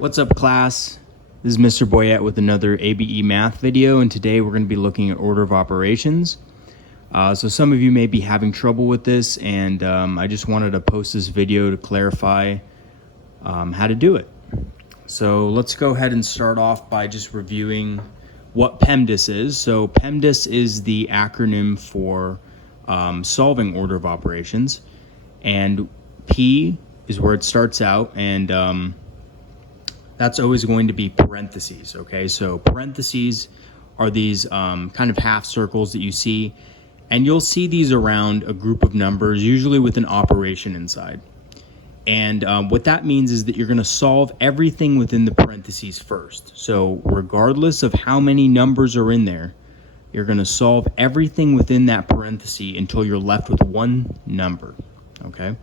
What's up, class? This is Mr. Boyette with another ABE math video, and today we're going to be looking at order of operations. So some of you may be having trouble with this, and I just wanted to post this video to clarify how to do it. So let's go ahead and start off by just reviewing what PEMDAS is. So PEMDAS is the acronym for solving order of operations, and P is where it starts out, and that's always going to be parentheses, okay? So parentheses are these kind of half circles that you see, and you'll see these around a group of numbers, usually with an operation inside. And what that means is that you're going to solve everything within the parentheses first. So regardless of how many numbers are in there, you're going to solve everything within that parenthesis until you're left with one number, okay?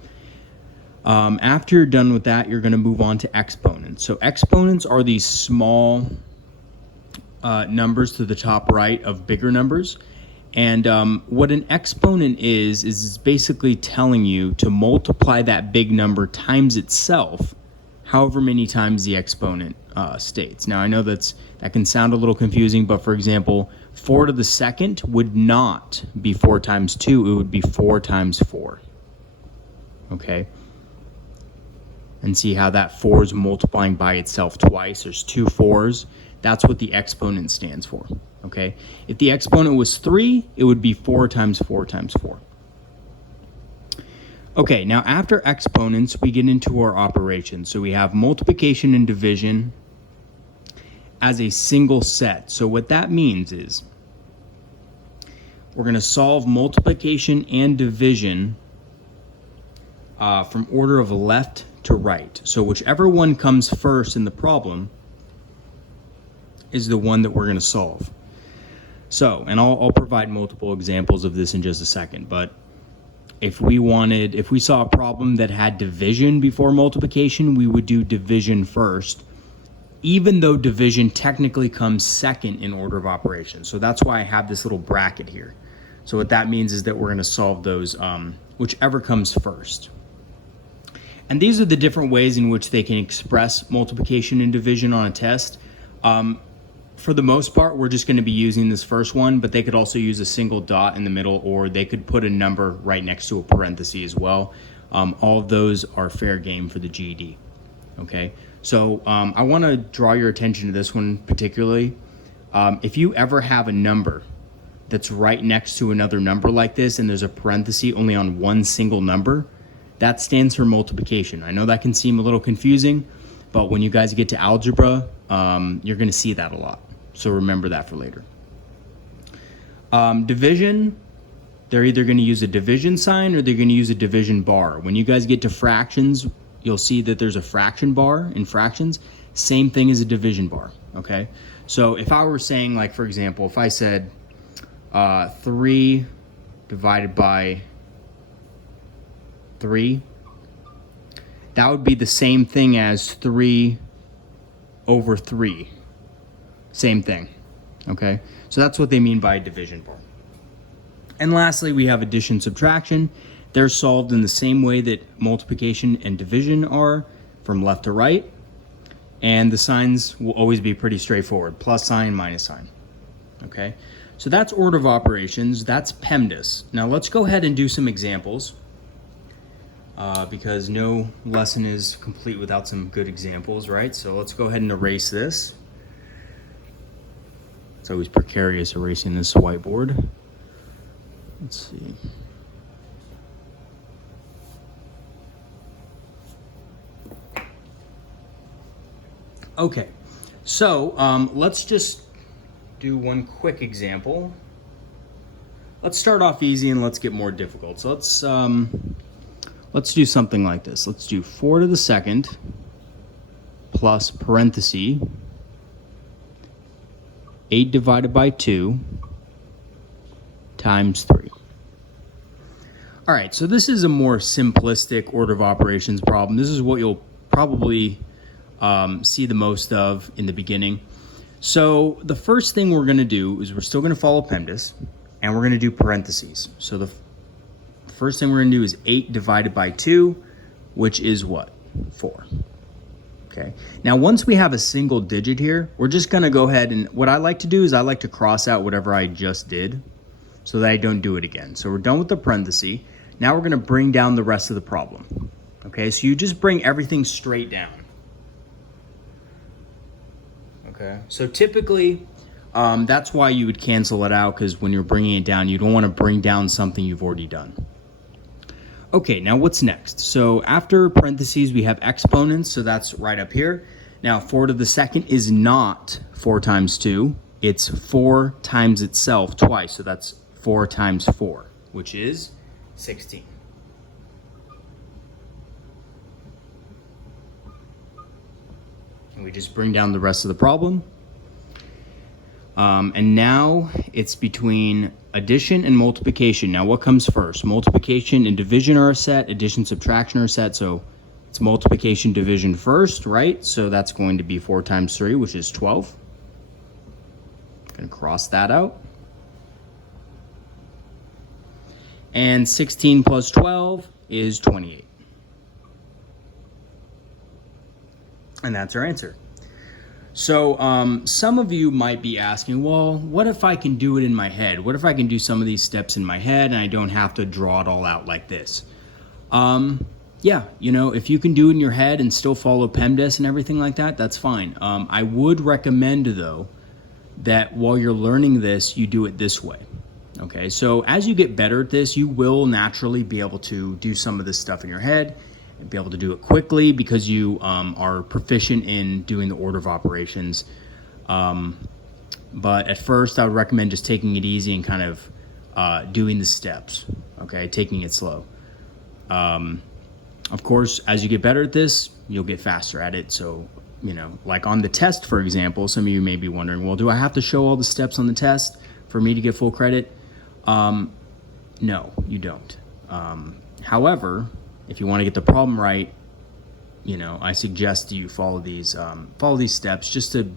After you're done with that, you're going to move on to exponents. So exponents are these small numbers to the top right of bigger numbers. And what an exponent is it's basically telling you to multiply that big number times itself, however many times the exponent states. Now, I know that can sound a little confusing, but for example, 4 to the second would not be 4 times 2, it would be 4 times 4. Okay? And see how that 4 is multiplying by itself twice. There's 2 4s. That's what the exponent stands for. Okay? If the exponent was 3, it would be 4 times 4 times 4. Okay, now after exponents, we get into our operations. So we have multiplication and division as a single set. So what that means is we're going to solve multiplication and division from order of left to right. So whichever one comes first in the problem is the one that we're going to solve. So, and I'll provide multiple examples of this in just a second, but if we saw a problem that had division before multiplication, we would do division first, even though division technically comes second in order of operations. So that's why I have this little bracket here. So what that means is that we're going to solve those whichever comes first. And these are the different ways in which they can express multiplication and division on a test. For the most part, we're just going to be using this first one, but they could also use a single dot in the middle, or they could put a number right next to a parenthesis as well. All of those are fair game for the GED. Okay, so I want to draw your attention to this one particularly. If you ever have a number that's right next to another number like this, and there's a parenthesis only on one single number, that stands for multiplication. I know that can seem a little confusing, but when you guys get to algebra, you're going to see that a lot. So remember that for later. Division, they're either going to use a division sign or they're going to use a division bar. When you guys get to fractions, you'll see that there's a fraction bar in fractions. Same thing as a division bar, okay? So if I were saying, like, for example, if I said 3 divided by 3, that would be the same thing as 3 over 3. Same thing, okay? So that's what they mean by division bar. And lastly, we have addition, subtraction. They're solved in the same way that multiplication and division are, from left to right. And the signs will always be pretty straightforward, plus sign, minus sign, okay? So that's order of operations, that's PEMDAS. Now let's go ahead and do some examples. Because no lesson is complete without some good examples, right? So let's go ahead and erase this. It's always precarious erasing this whiteboard. Let's see. Okay, so let's just do one quick example. Let's start off easy and let's get more difficult. So let's do something like this. Let's do 4 to the second plus parenthesis 8 divided by 2 times 3. All right, so this is a more simplistic order of operations problem. This is what you'll probably see the most of in the beginning. So the first thing we're going to do is we're still going to follow PEMDAS, and we're going to do parentheses. So the first thing we're going to do is 8 divided by 2, which is what? 4. Okay. Now, once we have a single digit here, we're just going to go ahead and what I like to do is I like to cross out whatever I just did so that I don't do it again. So we're done with the parenthesis. Now we're going to bring down the rest of the problem. Okay. So you just bring everything straight down. Okay. So typically, that's why you would cancel it out, because when you're bringing it down, you don't want to bring down something you've already done. Okay, now what's next? So after parentheses, we have exponents, so that's right up here. Now 4 to the second is not 4 times 2, it's 4 times itself twice, so that's 4 times 4, which is 16. And we just bring down the rest of the problem. And now it's between addition and multiplication. Now what comes first? Multiplication and division are a set, addition, subtraction are a set. So it's multiplication, division first, right? So that's going to be 4 times 3, which is 12. Gonna cross that out. And 16 plus 12 is 28. And that's our answer. So some of you might be asking, well, what if I can do it in my head? What if I can do some of these steps in my head and I don't have to draw it all out like this? Yeah, you know, if you can do it in your head and still follow PEMDAS and everything like that, that's fine. I would recommend, though, that while you're learning this, you do it this way. Okay, so as you get better at this, you will naturally be able to do some of this stuff in your head and be able to do it quickly because you are proficient in doing the order of operations. But at first, I would recommend just taking it easy and kind of doing the steps, okay, taking it slow. Of course, as you get better at this, you'll get faster at it. So, you know, like on the test, for example, some of you may be wondering, well, do I have to show all the steps on the test for me to get full credit? No, you don't. However, if you want to get the problem right, you know, I suggest you follow these steps just to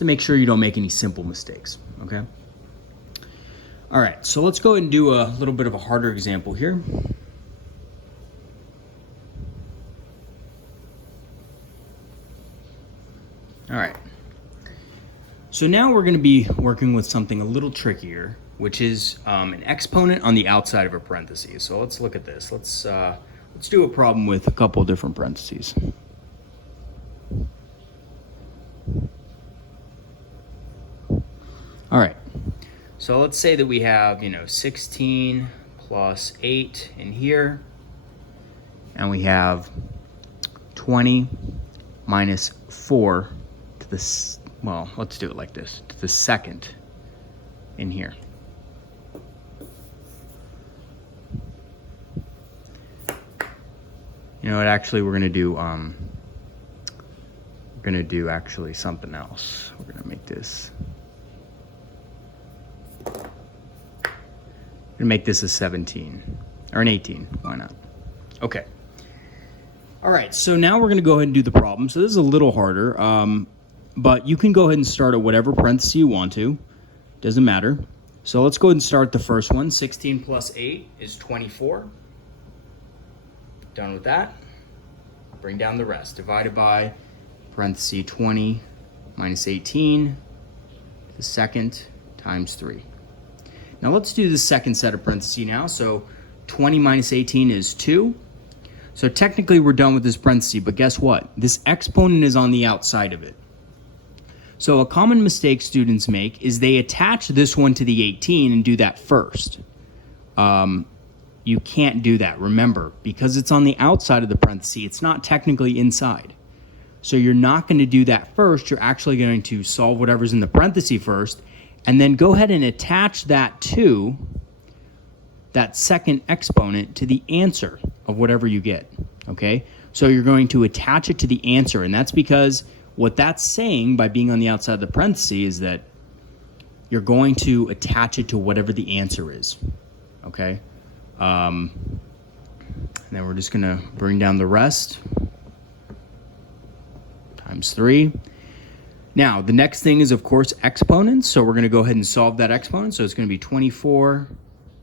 make sure you don't make any simple mistakes, okay? All right, so let's go ahead and do a little bit of a harder example here. All right, so now we're going to be working with something a little trickier, which is an exponent on the outside of a parenthesis. So let's look at this. Let's do a problem with a couple of different parentheses. All right, so let's say that we have, 16 plus 8 in here, and we have 20 minus 4 to the, well, let's do it like this, to the second in here. You know what, actually we're gonna do actually something else. We're gonna make this, a 17 or an 18, why not? Okay. All right, so now we're gonna go ahead and do the problem. So this is a little harder, but you can go ahead and start at whatever parenthesis you want to, doesn't matter. So let's go ahead and start the first one. 16 plus 8 is 24. Done with that. Bring down the rest. Divided by parenthesis 20 minus 18, the second, times 3. Now let's do the second set of parentheses now. So 20 minus 18 is 2. So technically we're done with this parenthesis, but guess what? This exponent is on the outside of it. So a common mistake students make is they attach this one to the 18 and do that first. You can't do that. Remember, because it's on the outside of the parenthesis, it's not technically inside. So you're not going to do that first. You're actually going to solve whatever's in the parenthesis first, and then go ahead and attach that to that second exponent to the answer of whatever you get, okay? So you're going to attach it to the answer, and that's because what that's saying by being on the outside of the parenthesis is that you're going to attach it to whatever the answer is, okay? And then we're just gonna bring down the rest, times 3. Now, the next thing is, of course, exponents. So we're gonna go ahead and solve that exponent. So it's gonna be 24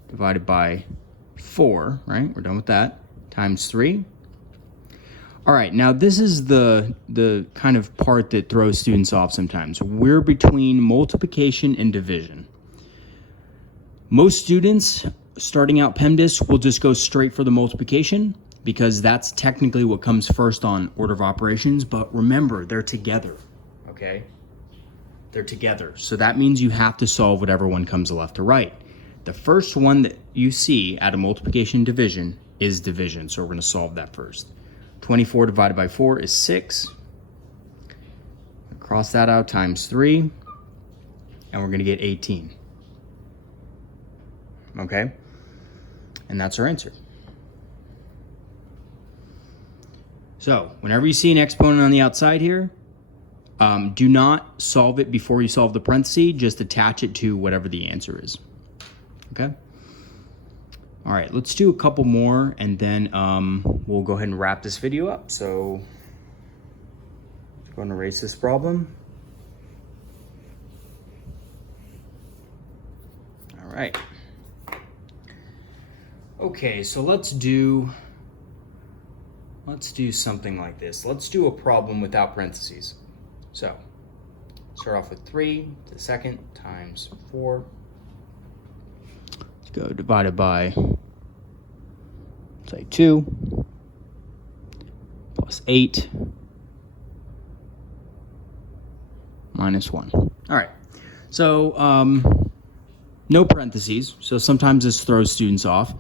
divided by 4, right? We're done with that, times 3. All right, now this is the kind of part that throws students off sometimes. We're between multiplication and division. Most students starting out PEMDAS will just go straight for the multiplication because that's technically what comes first on order of operations, but remember, they're together, okay? They're together, so that means you have to solve whatever one comes left to right. The first one that you see out of multiplication and division is division, so we're gonna solve that first. 24 divided by 4 is 6. Cross that out times 3, and we're going to get 18. Okay? And that's our answer. So, whenever you see an exponent on the outside here, do not solve it before you solve the parenthesis. Just attach it to whatever the answer is. Okay? All right, let's do a couple more, and then we'll go ahead and wrap this video up. So, I'm going to erase this problem. All right. Okay, so let's do something like this. Let's do a problem without parentheses. So, start off with 3 to the second times 4. Go divided by, say, 2 plus 8 minus 1. All right, so no parentheses, so sometimes this throws students off.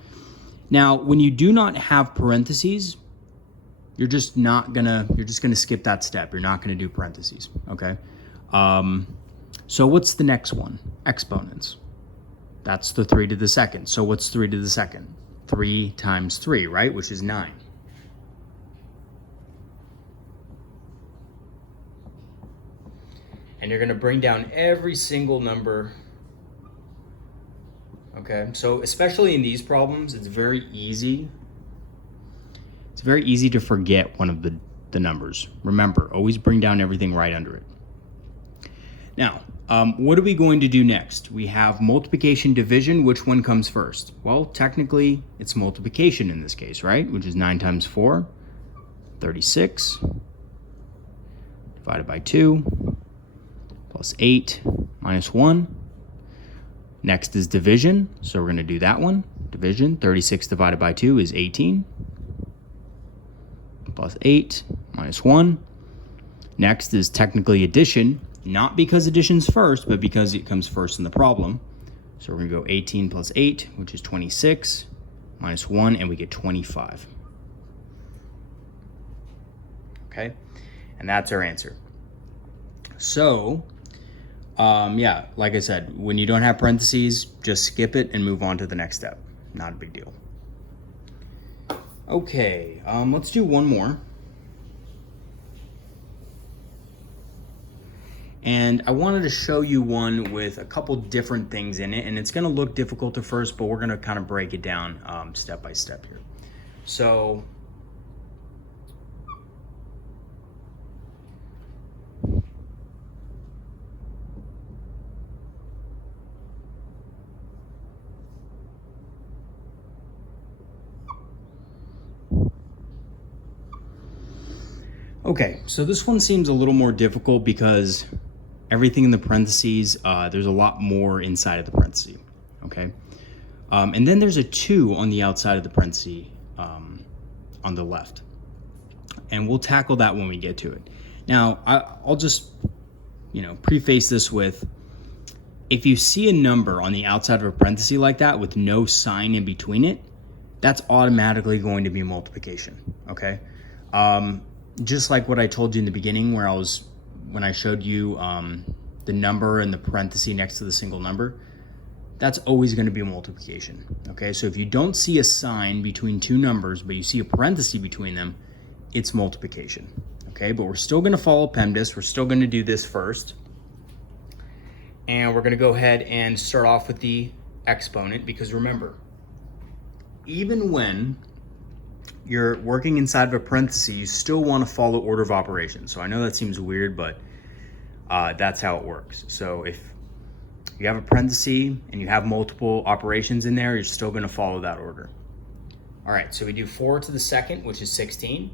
Now, when you do not have parentheses, you're just gonna skip that step. You're not gonna do parentheses, okay? So what's the next one? Exponents. That's the 3 to the second. So what's 3 to the second? 3 times 3, right? Which is 9. And you're going to bring down every single number. Okay, so especially in these problems, it's very easy. It's very easy to forget one of the numbers. Remember, always bring down everything right under it. Now, what are we going to do next? We have multiplication, division. Which one comes first? Well, technically, it's multiplication in this case, right? Which is 9 times 4, 36, divided by 2, plus 8, minus 1. Next is division, so we're going to do that one. Division, 36 divided by 2 is 18, plus 8, minus 1. Next is technically addition. Not because addition's first, but because it comes first in the problem. So we're going to go 18 plus 8, which is 26, minus 1, and we get 25. Okay? And that's our answer. So, yeah, like I said, when you don't have parentheses, just skip it and move on to the next step. Not a big deal. Okay, let's do one more. And I wanted to show you one with a couple different things in it, and it's going to look difficult at first, but we're going to kind of break it down step by step here. So, okay, so this one seems a little more difficult because everything in the parentheses, there's a lot more inside of the parentheses, okay? And then there's a 2 on the outside of the parentheses on the left. And we'll tackle that when we get to it. Now, I'll just, preface this with, if you see a number on the outside of a parenthesis like that with no sign in between it, that's automatically going to be multiplication, okay? Just like what I told you in the beginning when I showed you the number and the parenthesis next to the single number, that's always going to be a multiplication, okay? So if you don't see a sign between two numbers, but you see a parenthesis between them, it's multiplication, okay? But we're still going to follow PEMDAS. We're still going to do this first. And we're going to go ahead and start off with the exponent, because remember, even when you're working inside of a parenthesis, you still want to follow order of operations. So I know that seems weird, but that's how it works. So if you have a parenthesis and you have multiple operations in there, you're still going to follow that order. All right, so we do 4 to the second, which is 16.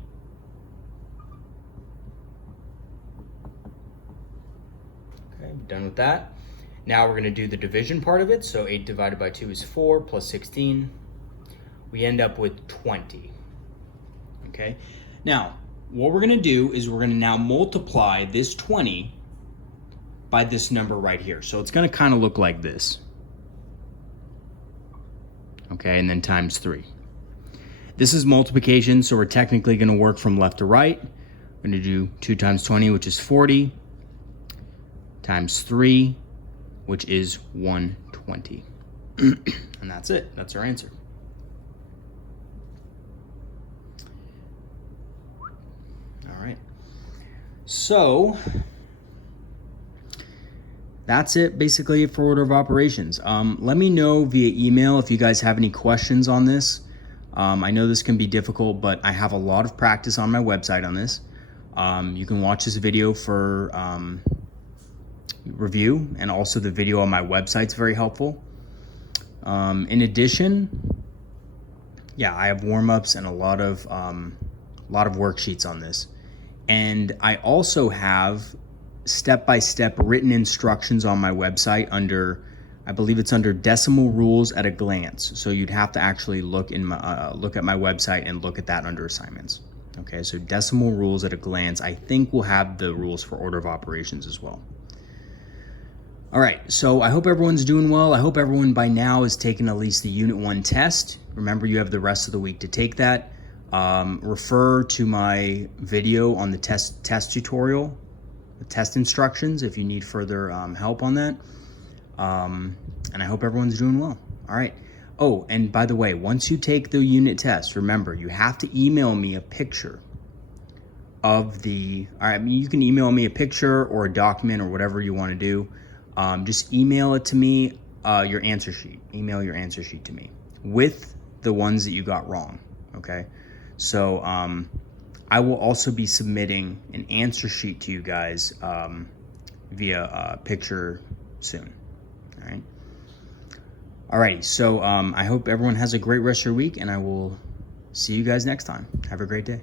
Okay, done with that. Now we're going to do the division part of it. So 8 divided by 2 is 4 plus 16. We end up with 20. Okay. Now, what we're going to do is we're going to now multiply this 20 by this number right here. So it's going to kind of look like this. Okay, and then times 3. This is multiplication, so we're technically going to work from left to right. We're going to do 2 times 20, which is 40, times 3, which is 120. And that's it. That's our answer. All right. So that's it basically for order of operations. Let me know via email if you guys have any questions on this. I know this can be difficult, but I have a lot of practice on my website on this. You can watch this video for review, and also the video on my website's very helpful. In addition, yeah, I have warm-ups and a lot of worksheets on this. And I also have step-by-step written instructions on my website under, I believe it's under decimal rules at a glance. So you'd have to actually look at my website and look at that under assignments. Okay, so decimal rules at a glance, I think we'll have the rules for order of operations as well. All right, so I hope everyone's doing well. I hope everyone by now has taken at least the Unit 1 test. Remember, you have the rest of the week to take that. Refer to my video on the test tutorial, the test instructions, if you need further help on that. And I hope everyone's doing well. All right. Oh, and by the way, once you take the unit test, remember, you have to email me a picture of you can email me a picture or a document or whatever you want to do. Just email it to me, your answer sheet. Email your answer sheet to me with the ones that you got wrong, okay? So I will also be submitting an answer sheet to you guys via picture soon, all right? Alrighty, so I hope everyone has a great rest of your week, and I will see you guys next time. Have a great day.